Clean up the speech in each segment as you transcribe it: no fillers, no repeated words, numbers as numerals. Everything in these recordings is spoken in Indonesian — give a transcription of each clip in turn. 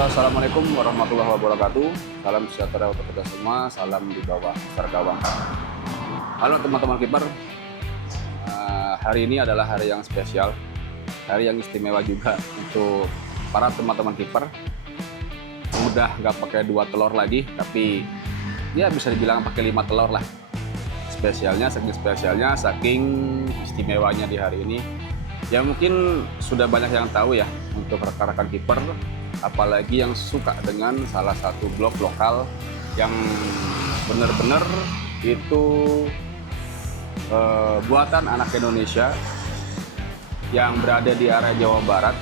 Assalamualaikum warahmatullahi wabarakatuh. Salam sejahtera untuk kita semua. Salam di bawah besar gawang. Halo teman-teman kiper. Hari ini adalah hari yang spesial, hari yang istimewa juga untuk para teman-teman kiper. Udah nggak pakai 2 telur lagi, tapi ya bisa dibilang pakai 5 telur lah. Saking istimewanya di hari ini. Ya mungkin sudah banyak yang tahu ya untuk rekan-rekan kiper, apalagi yang suka dengan salah satu blog lokal yang benar-benar itu buatan anak Indonesia yang berada di area Jawa Barat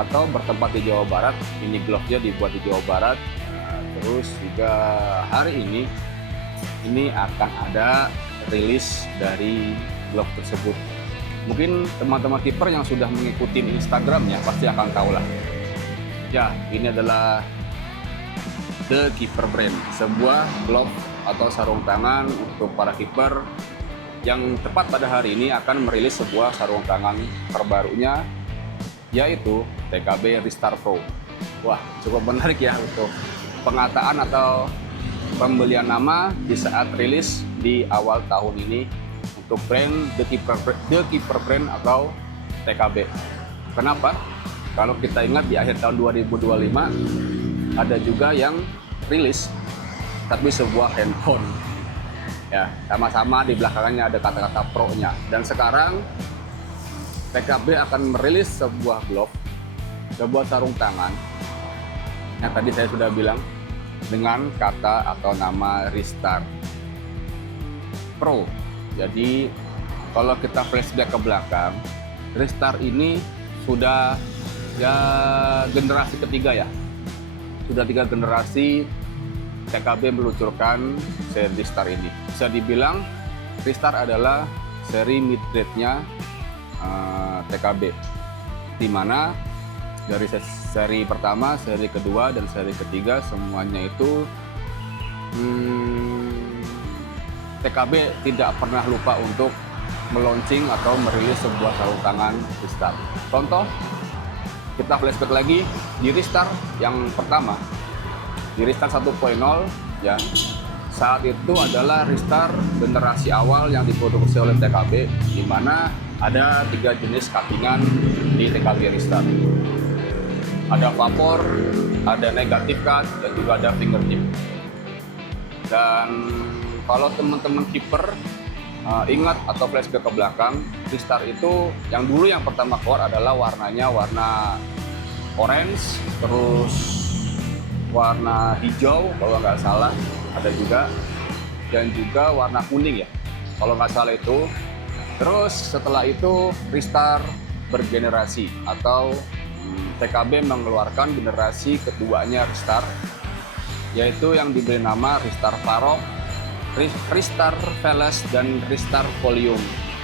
atau bertempat di Jawa Barat. Ini blognya dibuat di Jawa Barat. Terus juga hari ini akan ada rilis dari blog tersebut. Mungkin teman-teman kiper yang sudah mengikuti Instagramnya pasti akan tahu lah. Ya, ini adalah The Keeper Brand, sebuah glove atau sarung tangan untuk para kiper yang tepat pada hari ini akan merilis sebuah sarung tangan terbarunya, yaitu TKB Ristar Pro. Wah, cukup menarik ya untuk pengataan atau pembelian nama di saat rilis di awal tahun ini untuk brand The Keeper Brand atau TKB. Kenapa? Kalau kita ingat di akhir tahun 2025 ada juga yang rilis tapi sebuah handphone. Ya, sama-sama di belakangnya ada kata-kata Pro-nya. Dan sekarang TKB akan merilis sebuah glove, sebuah sarung tangan yang tadi saya sudah bilang dengan kata atau nama Ristar Pro. Jadi kalau kita flashback ke belakang, Ristar ini sudah generasi ketiga ya. Sudah 3 generasi TKB meluncurkan seri Ristar ini. Bisa dibilang Ristar adalah seri mid-grade-nya TKB. Di mana dari seri pertama, seri kedua, dan seri ketiga semuanya itu TKB tidak pernah lupa untuk meluncing atau merilis sebuah sarung tangan Ristar. Contoh, kita flashback lagi di Ristar yang pertama, di Ristar 1.0 ya. Saat itu adalah Ristar generasi awal yang diproduksi oleh TKB, di mana ada 3 jenis cuttingan di TKB Ristar. Ada vapor, ada negatif cut, dan juga ada fingertip. Dan kalau teman-teman kiper ingat atau flashback ke belakang, Ristar itu yang dulu yang pertama keluar adalah warnanya warna orange, terus warna hijau kalau nggak salah ada juga, dan juga warna kuning ya kalau nggak salah itu. Terus setelah itu Ristar bergenerasi atau TKB mengeluarkan generasi keduanya Ristar, yaitu yang diberi nama Ristar Farok, Ristar Veles, dan Ristar Volume.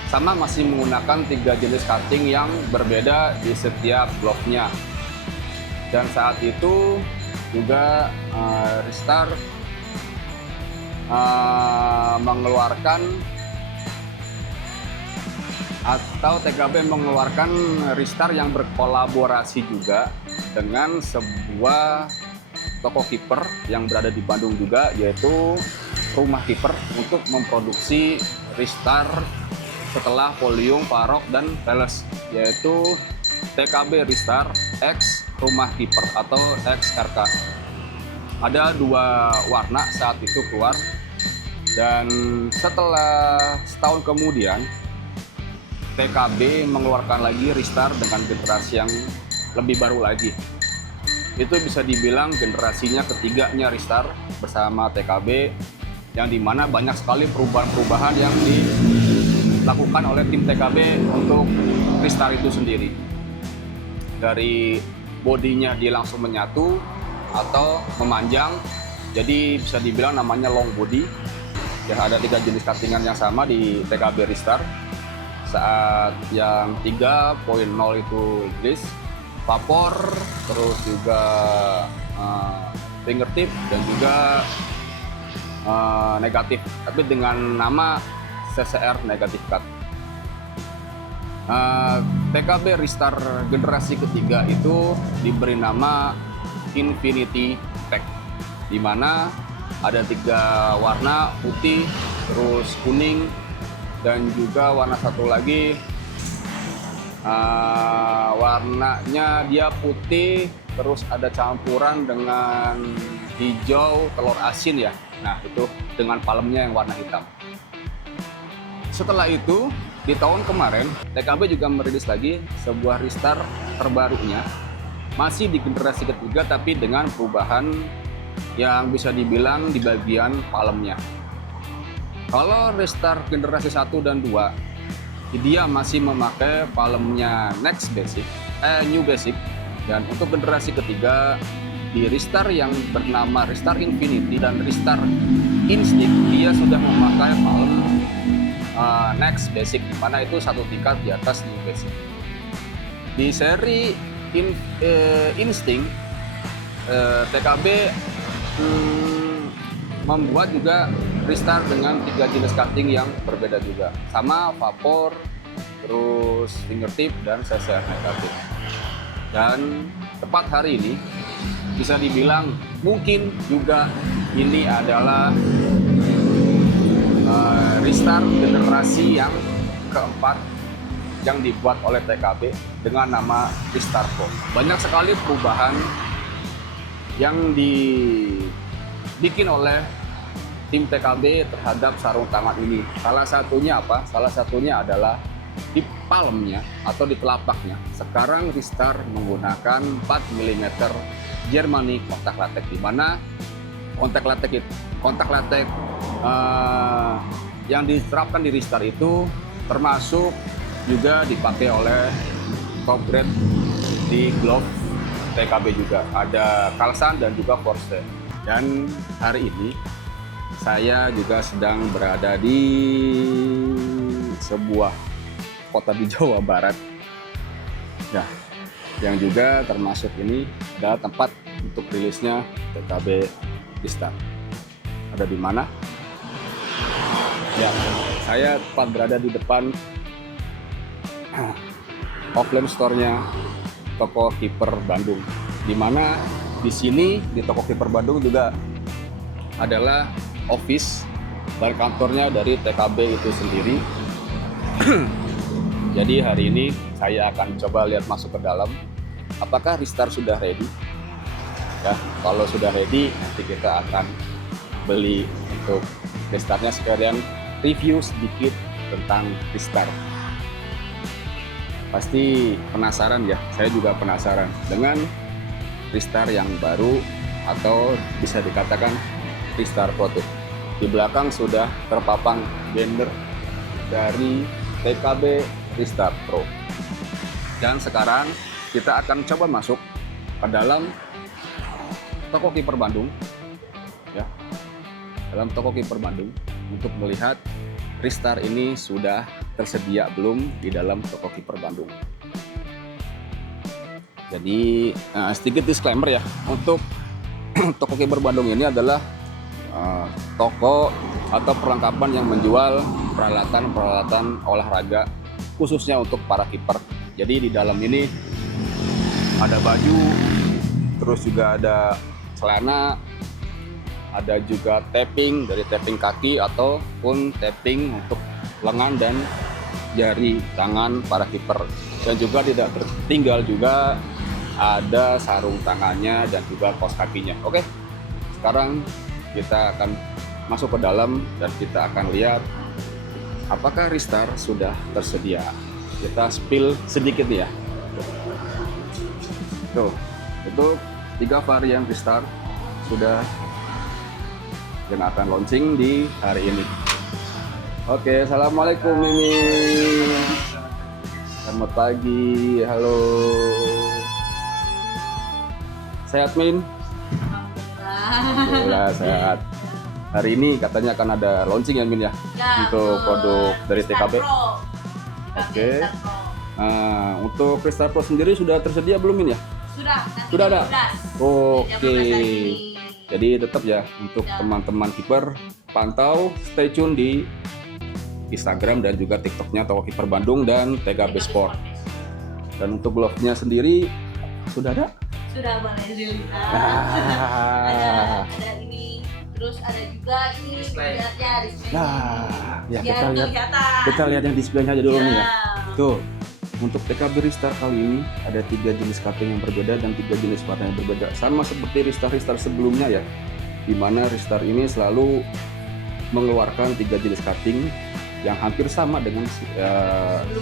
Sama masih menggunakan 3 jenis cutting yang berbeda di setiap glove-nya. Dan saat itu juga Ristar mengeluarkan atau TKB mengeluarkan Ristar yang berkolaborasi juga dengan sebuah toko kiper yang berada di Bandung juga, yaitu Rumah Kiper, untuk memproduksi Ristar setelah Volume, Farok, dan Veles, yaitu TKB Ristar X Rumah Kiper atau XRK. Ada 2 warna saat itu keluar, dan setelah setahun kemudian TKB mengeluarkan lagi Ristar dengan generasi yang lebih baru lagi. Itu bisa dibilang generasinya ketiganya Ristar bersama TKB, yang dimana banyak sekali perubahan-perubahan yang dilakukan oleh tim TKB untuk Ristar itu sendiri. Dari bodinya dia langsung menyatu atau memanjang, jadi bisa dibilang namanya long body. Ya, ada 3 jenis cuttingan yang sama di TKB Ristar. Saat yang 3.0 itu rilis, vapor, terus juga fingertip, dan juga negatif, tapi dengan nama CCR Negatif Cut. TKB Ristar generasi ketiga itu diberi nama Infinity Tech, di mana ada 3 warna, putih, terus kuning, dan juga warna satu lagi warnanya dia putih, terus ada campuran dengan hijau telur asin ya. Nah itu dengan palemnya yang warna hitam. Setelah itu di tahun kemarin TKB juga merilis lagi sebuah Ristar terbarunya, masih di generasi ketiga tapi dengan perubahan yang bisa dibilang di bagian palemnya. Kalau Ristar generasi 1 dan 2 dia masih memakai palemnya New Basic, dan untuk generasi ketiga di Ristar yang bernama Ristar Infinity dan Ristar Instinct dia sudah memakai palem Next Basic, di mana itu satu tingkat di atas New Basic. Di seri Instinct TKB membuat juga Ristar dengan 3 jenis cutting yang berbeda juga, sama vapor, terus fingertip dan CCR negatif. Dan tepat hari ini bisa dibilang mungkin juga ini adalah Ristar generasi yang keempat yang dibuat oleh TKB dengan nama Ristar Pro. Banyak sekali perubahan yang dibikin oleh tim TKB terhadap sarung tangan ini. Salah satunya apa? Salah satunya adalah di palmnya atau di telapaknya. Sekarang Ristar menggunakan 4 mm Germany kontak latex, di mana kontak latex yang diterapkan di Ristar itu termasuk juga dipakai oleh top grade di glove TKB juga. Ada Kalsan dan juga Force. Dan hari ini saya juga sedang berada di sebuah kota di Jawa Barat. Nah, yang juga termasuk ini adalah tempat untuk rilisnya TKB Ristar. Ada di mana? Ya, saya tepat berada di depan offline store-nya Toko Kiper Bandung. Di mana di sini di Toko Kiper Bandung juga adalah office dan kantornya dari TKB itu sendiri. Jadi hari ini saya akan coba lihat masuk ke dalam. Apakah Ristar sudah ready? Ya, kalau sudah ready nanti kita akan beli untuk Ristarnya, sekalian review sedikit tentang Ristar. Pasti penasaran ya, saya juga penasaran dengan Ristar yang baru atau bisa dikatakan Ristar Pro. Di belakang sudah terpapang banner dari TKB Ristar Pro. Dan sekarang kita akan coba masuk ke dalam Toko Kiper Bandung, ya, dalam Toko Kiper Bandung untuk melihat Ristar ini sudah tersedia belum di dalam Toko Kiper Bandung. Jadi sedikit disclaimer ya, untuk Toko Kiper Bandung ini adalah toko atau perlengkapan yang menjual peralatan olahraga khususnya untuk para kiper. Jadi di dalam ini ada baju, terus juga ada celana, ada juga tapping, dari tapping kaki ataupun tapping untuk lengan dan jari tangan para kiper. Dan juga tidak tertinggal juga ada sarung tangannya dan juga kaos kakinya. Oke, sekarang kita akan masuk ke dalam dan kita akan lihat apakah Ristar sudah tersedia. Kita spill sedikit ya. Tuh, untuk 3 varian Ristar sudah yang akan launching di hari ini. Oke, assalamualaikum Mimin. Selamat pagi, halo. Sehat Min? Alhamdulillah sehat. Hari ini katanya akan ada launching ya Min ya, untuk produk dari TKB. Oke. Nah, untuk Ristar Pro sendiri sudah tersedia belum Min ya? Sudah ada. Oke. Jadi tetap ya untuk teman-teman kiper pantau, stay tune di Instagram dan juga TikToknya Toko Kiper Bandung dan TKB Sport. Dan untuk glove-nya sendiri sudah ada? Sudah boleh dilihat. Ah. Ada ini, terus ada juga ini lihatnya display. Nah, ya Biar kelihatan. lihat yang displaynya aja dulu nih ya. Ya. Tuh, untuk TKB Ristar kali ini ada 3 jenis cutting yang berbeda dan 3 jenis warna yang berbeda. Sama seperti Ristar sebelumnya ya, di mana Ristar ini selalu mengeluarkan 3 jenis cutting yang hampir sama dengan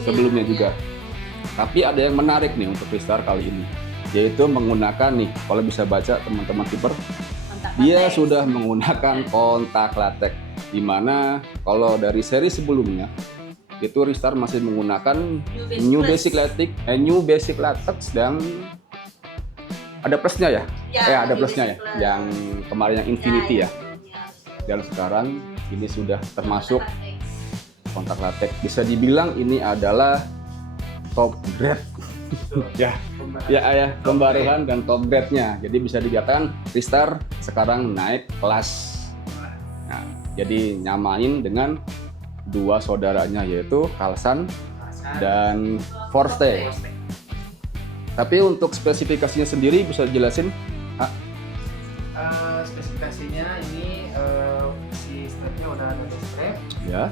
sebelumnya juga. Tapi ada yang menarik nih untuk Ristar kali ini, yaitu menggunakan nih, kalau bisa baca teman-teman keeper, dia sudah menggunakan kontak latex. Di mana kalau dari seri sebelumnya itu Ristar masih menggunakan New Basic Latex dan ada plusnya ya? Ada plusnya ya, yang kemarin yang Infinity ya. Dan sekarang ini sudah termasuk kontak latex. Bisa dibilang ini adalah top grade. ya, pembaruan dan top grade-nya. Jadi bisa dikatakan Ristar sekarang naik kelas. Nah, jadi nyamain dengan dua saudaranya yaitu Kalsan dan Forte. Tapi untuk spesifikasinya sendiri bisa dijelasin? Spesifikasinya ini si strapnya udah ada strap. Ya.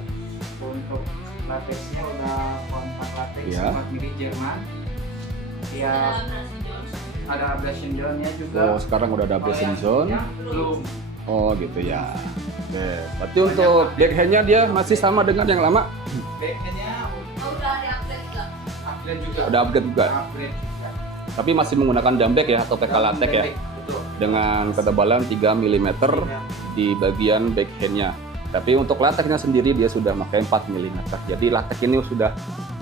Untuk latexnya udah kontak latex Ya. 4 mili Jerman. Ya ada ablation zone-nya juga. Oh, sekarang udah ada ablation zone. Belum. Oh gitu ya. Oke. Berarti untuk backhand-nya dia masih sama dengan yang lama? Backhandnya udah ada update juga. upgrade juga. Udah upgrade juga. Upgrade juga. Tapi masih menggunakan dumback ya atau PK latex ya? Betul. Dengan ketebalan 3 mm di bagian backhand-nya. Tapi untuk latexnya sendiri dia sudah pakai 4 mm. Jadi latex ini sudah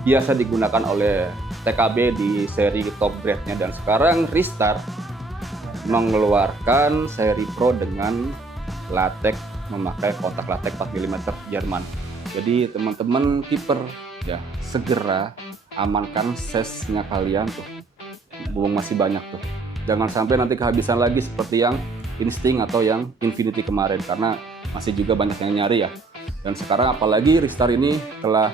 biasa digunakan oleh TKB di seri top grade-nya, dan sekarang Ristar mengeluarkan seri Pro dengan latex memakai kotak latex 4 mm Jerman. Jadi teman-teman keeper ya segera amankan sesnya kalian tuh. Belum masih banyak tuh. Jangan sampai nanti kehabisan lagi seperti yang Instinct atau yang Infinity kemarin, karena masih juga banyak yang nyari ya. Dan sekarang apalagi Ristar ini telah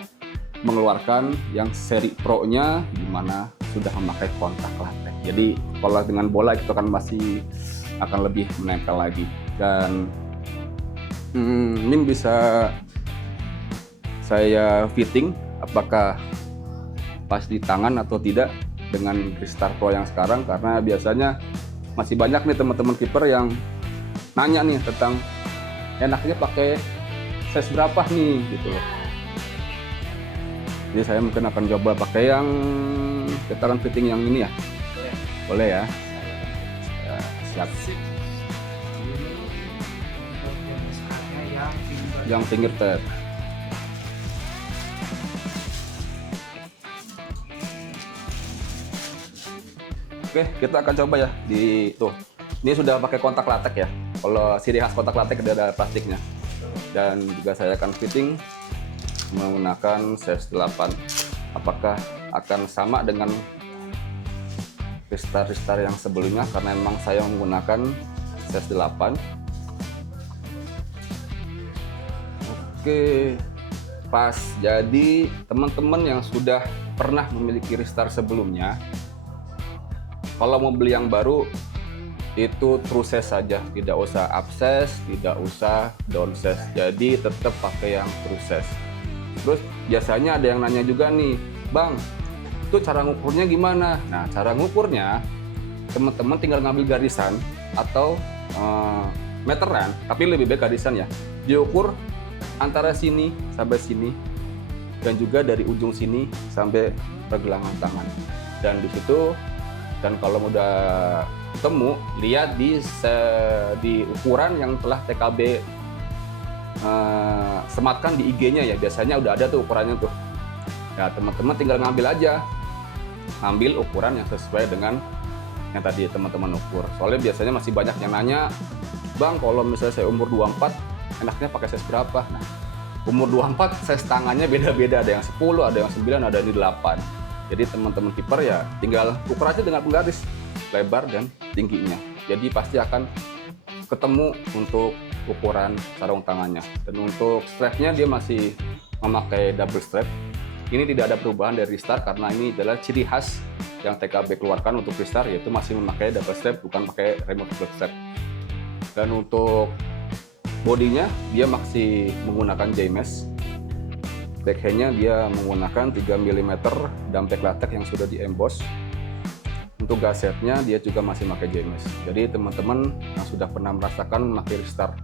mengeluarkan yang seri Pro-nya di mana sudah memakai kontak latex. Jadi kalau dengan bola itu kan masih akan lebih menempel lagi. Dan ini bisa saya fitting apakah pas di tangan atau tidak dengan Ristar Pro yang sekarang, karena biasanya masih banyak nih teman-teman keeper yang nanya nih tentang enaknya pakai size berapa nih gitu loh. Jadi saya mungkin akan coba pakai yang getaran fitting yang ini ya. Boleh ya. Ya, siap. Ini untuk yang besarnya Yang finger tap. Oke, kita akan coba ya di tuh. Ini sudah pakai kontak latex ya. Kalau ciri khas kontak latex ada plastiknya. Dan juga saya akan fitting menggunakan size 8. Apakah akan sama dengan Ristar yang sebelumnya, karena memang saya menggunakan size 8. Oke, pas. Jadi teman-teman yang sudah pernah memiliki Ristar sebelumnya, kalau mau beli yang baru itu true size saja, tidak usah up size, tidak usah down size. Jadi tetap pakai yang true size. Terus biasanya ada yang nanya juga nih, Bang, itu cara ngukurnya gimana? Nah, cara ngukurnya teman-teman tinggal ngambil garisan atau meteran, tapi lebih baik garisan ya. Diukur antara sini sampai sini dan juga dari ujung sini sampai pergelangan tangan. Dan di situ, dan kalau udah ketemu, lihat di ukuran yang telah TKB sematkan di IG-nya ya. Biasanya udah ada tuh ukurannya tuh. Ya teman-teman tinggal ngambil aja, ngambil ukuran yang sesuai dengan yang tadi teman-teman ukur. Soalnya biasanya masih banyak yang nanya, Bang, kalau misalnya saya umur 24 enaknya pakai size berapa? Nah, umur 24 size tangannya beda-beda, ada yang 10, ada yang 9, ada yang 8. Jadi teman-teman kiper ya tinggal ukur aja dengan penggaris lebar dan tingginya. Jadi pasti akan ketemu untuk ukuran sarung tangannya. Dan untuk strapnya dia masih memakai double strap. Ini tidak ada perubahan dari Ristar karena ini adalah ciri khas yang TKB keluarkan untuk restart yaitu masih memakai double step, bukan pakai removable step. Dan untuk bodinya dia masih menggunakan JMS. Backhandnya dia menggunakan 3 mm dumpek latex yang sudah di-emboss. Untuk gasetnya dia juga masih pakai JMS. Jadi teman-teman yang sudah pernah merasakan memakai restart,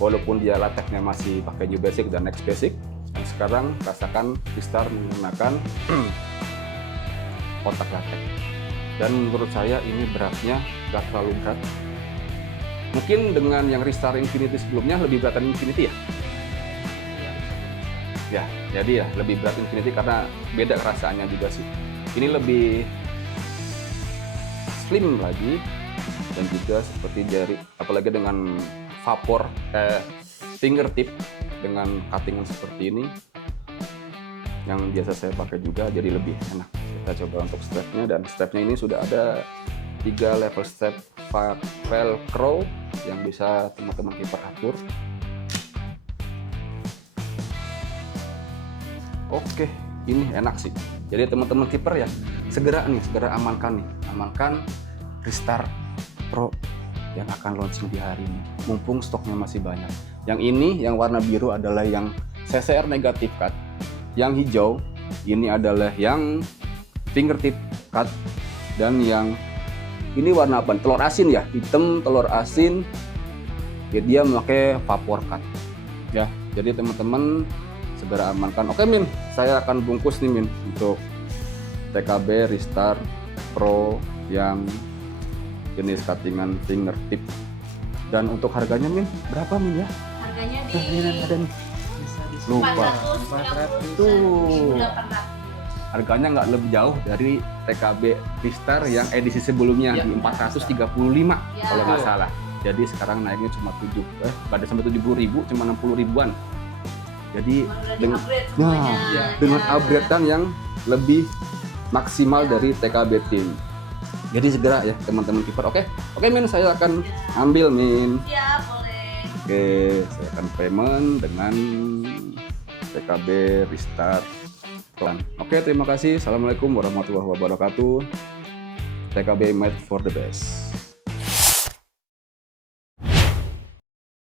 walaupun dia latexnya masih pakai New Basic dan Next Basic, dan sekarang rasakan restart menggunakan otak latex. Dan menurut saya ini beratnya gak terlalu berat. Mungkin dengan yang restart Infinity sebelumnya lebih berat dari Infinity ya? Ya, jadi ya lebih berat Infinity karena beda rasanya juga sih. Ini lebih slim lagi dan juga seperti jari, apalagi dengan fingertip dengan cuttingan seperti ini yang biasa saya pakai juga, jadi lebih enak. Kita coba untuk strapnya, dan strapnya ini sudah ada 3 level strap velcro yang bisa teman-teman kiper atur. Oke, ini enak sih. Jadi teman-teman kiper ya segera amankan Restart Pro yang akan launching di hari ini. Mumpung stoknya masih banyak. Yang ini yang warna biru adalah yang CCR negatif cut. Yang hijau ini adalah yang fingertip cut, dan yang ini warna apa? Telur asin ya, hitam telur asin. Dia memakai vapor cut. Ya, jadi teman-teman segera amankan. Oke Min, saya akan bungkus nih Min untuk TKB Restart Pro yang jenis cuttingan fingertip. Dan untuk harganya Min, berapa Min ya? Harganya di Ada nih. Lupa. 430 Harganya nggak lebih jauh dari TKB Restart yang edisi sebelumnya Ya. di 435 Ya. kalau nggak salah. Jadi sekarang naiknya cuma nggak ada sampai 70.000, cuma 60 ribuan. Jadi dengan upgrade-an yang lebih maksimal dari TKB Team. Jadi segera ya teman-teman kiper. Oke Min, saya akan ambil Min. Ya, boleh. Oke, saya akan payment dengan TKB Restart. Oke, terima kasih. Assalamualaikum warahmatullahi wabarakatuh. TKB made for the best.